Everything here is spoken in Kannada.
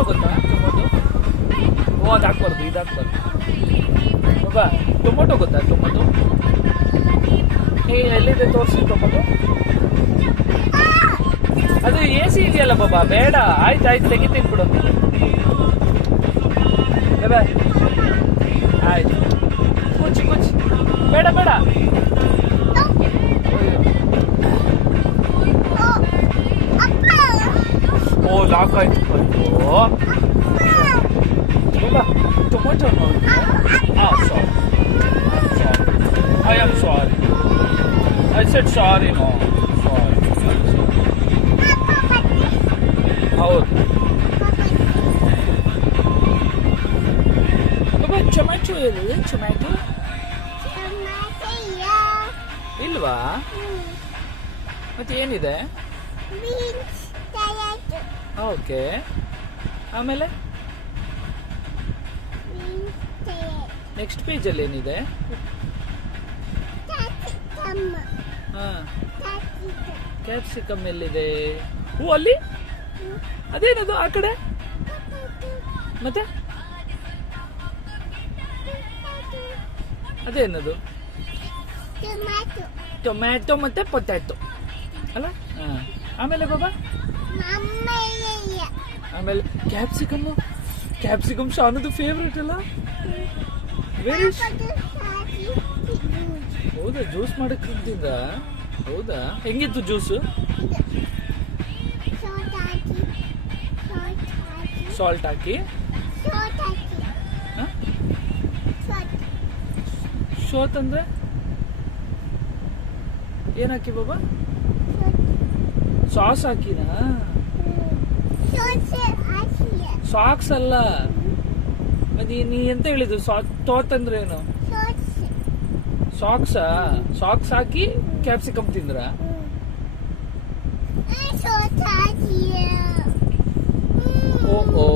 ಟೊಮೊಟೊ ಗೊತ್ತಾ? ಟೊಮೊಟೊ ಅದು ಹಾಕ್ಬಾರ್ದು, ಇದು ಹಾಕ್ಬಾರ್ದು ಬಾಬಾ. ಟೊಮೊಟೊ ಗೊತ್ತಾ? ಟೊಮೊಟೊ ಎಲ್ಲಿದೆ ತೋರಿಸಿ ಟೊಮೊಟೊ. ಅದು AC ಇದೆಯಲ್ಲ ಬಾಬಾ, ಬೇಡ. ಆಯ್ತು ತೆಗಿತೀನಿ ಬಿಡು. ಆಯ್ತು ಕುಚ್ಚಿ ಬೇಡ. ಓ ಲಾಕ್ ಆಯ್ತು ಬಾಬಾ. Tomato I am sorry. I said sorry, no. Sorry. ಹೌದು ಬಾಬಾ. ಟೊಮ್ಯಾಟೊ ಎಲ್ಲಿದೆ? ಟೊಮ್ಯಾಟೊ ಇಲ್ವಾ? ಮತ್ತೆ ಏನಿದೆ? ಓಕೆ, ಆಮೇಲೆ ನೆಕ್ಸ್ಟ್ ಪೇಜಲ್ಲಿ ಏನಿದೆ? ಕ್ಯಾಪ್ಸಿಕಮ್ ಎಲ್ಲಿದೆ? ಅಲ್ಲಿ ಅದೇನದು ಆ ಕಡೆ? ಮತ್ತೆ ಅದೇನದು? ಟೊಮ್ಯಾಟೊ ಮತ್ತೆ ಪೊಟ್ಯಾಟೊ ಅಲ್ಲ? ಆಮೇಲೆ ಬಾಬಾ, ಆಮೇಲೆ ಕ್ಯಾಪ್ಸಿಕಮ್ ಶಾನದು ಫೇವ್ರೇಟ್ ಅಲ್ಲ? ವೆರಿ. ಹೌದಾ? ಜ್ಯೂಸ್ ಮಾಡಕ್ ತಿಂದ? ಹೌದಾ? ಹೆಂಗಿತ್ತು ಜ್ಯೂಸು? ಸಾಲ್ಟ್ ಹಾಕಿ. ಶೋತ್ ಅಂದ್ರೆ ಏನ್ ಹಾಕಿ ಬಾಬಾ? ಸಾಸ್ ಹಾಕಿನಾ? ಸಾಕ್ಸ್ ಅಲ್ಲ. ನೀ ಎಂತ ಹೇಳಿದ್ದು? ತೋತ್ ಅಂದ್ರೆ ಏನು? ಸಾಕ್ಸ್ ಹಾಕಿ ಕ್ಯಾಪ್ಸಿಕಮ್ ತಿಂದ್ರ? ಓ